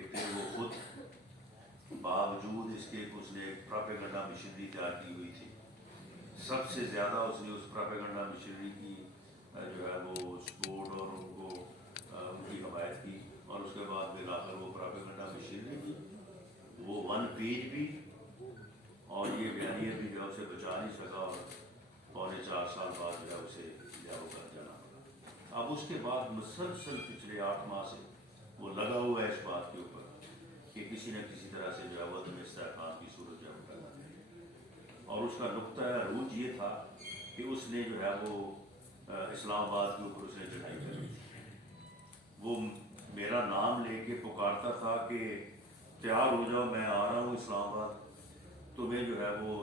کہ پھر وہ خود باوجود اس کے اس نے ایک پراپیگنڈا مشنری تیار کی ہوئی تھی، سب سے زیادہ اس نے اس پراپیگنڈا مشنری کی جو ہے وہ سپورٹ اور ان کو ان کی حمایت کی، اور اس کے بعد پھر آخر وہ پراپیگنڈا مشنری بھی، وہ 1 پیج بھی، اور یہ بیانیہ بھی جو ہے اسے بچا نہیں سکا، اور پونے 4 سال بعد جو ہے اسے جاؤ کر جانا پڑا۔ اب اس کے بعد مسلسل پچھلے 8 ماہ سے وہ لگا ہوا ہے اس بات کے اوپر کہ کسی نہ کسی طرح سے جو ہے وہ عدم استحکام کی صورت جو ہے پیدا ہے، اور اس کا نقطہ عروج یہ تھا کہ اس نے جو ہے وہ اسلام آباد کے اوپر اس نے چڑھائی کری تھی۔ وہ میرا نام لے کے پکارتا تھا کہ تیار ہو جاؤ، میں آ رہا ہوں اسلام آباد، تمہیں جو ہے وہ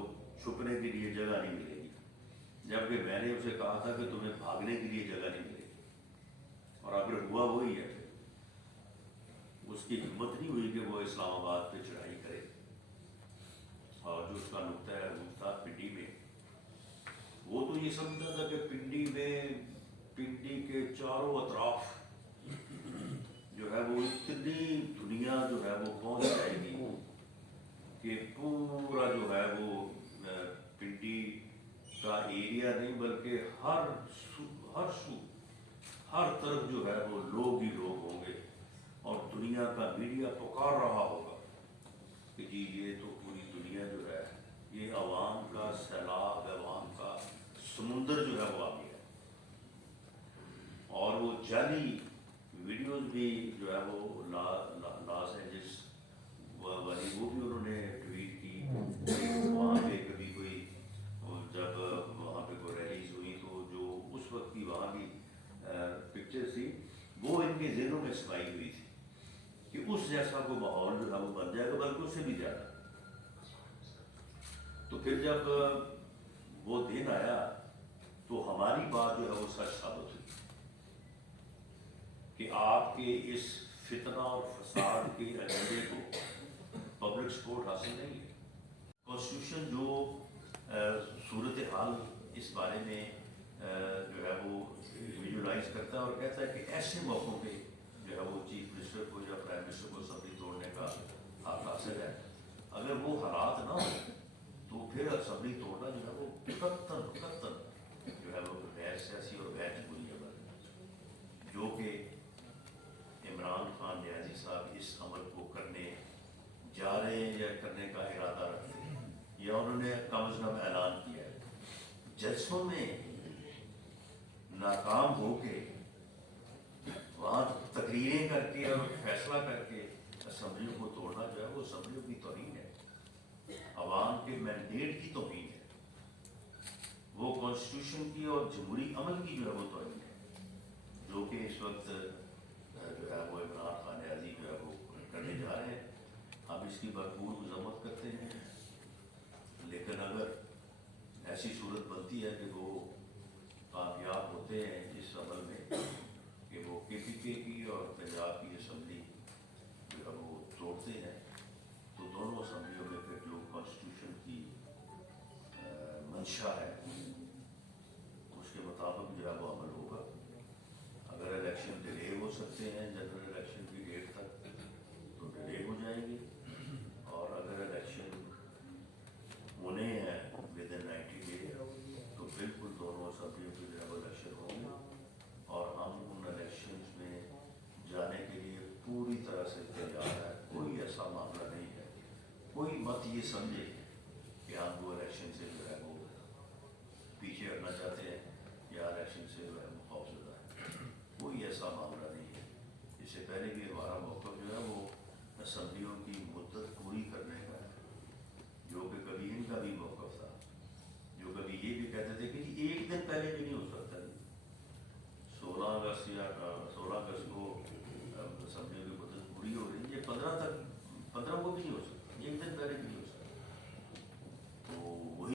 چھپنے کے لیے جگہ نہیں ملے گی، جبکہ میں نے اسے کہا تھا کہ تمہیں بھاگنے کے لیے جگہ نہیں ملے گی، اور اگر ہوا وہی ہے، اس کی ہمت نہیں ہوئی کہ وہ اسلام آباد پہ چڑھائی کرے، اور جو اس کا نقطہ عروج تھا پنڈی میں، وہ تو یہ سمجھتا تھا کہ پنڈی کے چاروں اطراف جو ہے وہ اتنی دنیا جو ہے وہ پہنچ جائے گی کہ پورا جو ہے وہ پنڈی کا ایریا نہیں بلکہ ہر طرف جو ہے وہ لوگ ہی لوگ ہوں گے، اور دنیا کا میڈیا پکار رہا ہوگا کہ جی یہ تو پوری دنیا جو ہے یہ عوام کا سیلاب، عوام کا سمندر جو ہے وہ آ گیا ہے، اور وہ جعلی ویڈیوز بھی جو ہے وہ لاس اینجلس والی وہ بھی انہوں نے ٹویٹ کی، وہاں پہ کبھی کوئی جب وہاں پہ کوئی ریلیز ہوئی تو جو اس وقت کی وہاں کی پکچر تھی وہ ان کے ذہنوں میں سمائی ہوئی تھی کہ اس جیسا کوئی ماحول جو ہے وہ بن جائے گا، بلکہ اس سے بھی زیادہ۔ تو پھر جب وہ دن آیا تو ہماری بات جو ہے وہ سچ ثابت ہوئی کہ آپ کے اس فتنہ اور فساد کے ایجنڈے کو پبلک سپورٹ حاصل نہیں ہے۔ کانسٹیٹیوشن جو صورتحال اس بارے میں جو ہے وہ ویژولائز کرتا ہے اور کہتا ہے کہ ایسے موقعوں پہ جو ہے وہ چیف منسٹر کو یا پرائم منسٹر کو اسمبلی توڑنے کا حق حاصل ہے، اگر وہ حالات نہ ہو تو پھر اسمبلی توڑنا جو ہے وہ قطعاً جو ہے وہ غیر سیاسی اور غیر جمہوری عمل ہے، جو کہ عمران خان نیازی صاحب اس عمل کو کرنے جا رہے ہیں یا کرنے کا ارادہ رکھتے ہیں، یا انہوں نے کم از کم اعلان کیا ہے۔ جلسوں میں ناکام ہو کے وہاں تقریریں کر کے اور فیصلہ کر کے اسمبلیوں کو توڑنا جو ہے وہ اسمبلیوں کی توہین ہے، عوام کے مینڈیٹ کی توہین ہے، وہ کانسٹیٹیوشن کی اور جمہوری عمل کی جو ہے وہ توہین ہے، جو کہ اس وقت جو ہے وہ عمران خان نیازی جو ہے وہ کرنے جا رہے ہیں۔ ہم اس کی بھرپور مذمت کرتے ہیں، لیکن اگر ایسی صورت بنتی ہے کہ وہ کامیاب ہوتے ہیں اس عمل میں کہ وہ کے پی کے کی اور پنجاب کی اسمبلی جو ہے وہ توڑتے ہیں، تو دونوں اسمبلیوں میں پھر جو کانسٹیٹیوشن کی منشا ہے اس کے مطابق جو ہے وہ عمل ہوگا۔ اگر الیکشن ڈیلے ہو سکتے ہیں جنرل الیکشن کی ڈیٹ تک تو ڈیلے ہو جائیں گے، اور اگر الیکشن ہونے ہیں ود ان 90 ڈیز تو بالکل دونوں اسمبلیوں کے جو ہے وہ الیکشن ہوں گے، اور ہم ان الیکشنز میں جانے کے لیے پوری طرح سے تیار ہے۔ کوئی ایسا معاملہ نہیں ہے، کوئی مت یہ سمجھے کہ ہم وہ الیکشن سے جو ہے وہ پیچھے ہٹنا چاہتے ہیں یا الیکشن سے جو ہے خوفزدہ ہے، کوئی ایسا معاملہ نہیں ہے۔ اس سے پہلے بھی ہمارا موقف جو ہے وہ اسمبلیوں کی مدت پوری کرنے کا ہے، جو کہ کبھی ان کا بھی موقف تھا، جو کبھی یہ بھی کہتے تھے کہ ایک دن پہلے بھی نہیں ہو سکتا، 16 اگست یا 16 اگست کو اسمبلیوں کی مدت پوری ہو رہی ہے، یہ 15 کو بھی نہیں ہو سکتا، ایک دن پہلے بھی نہیں ہو سکتا۔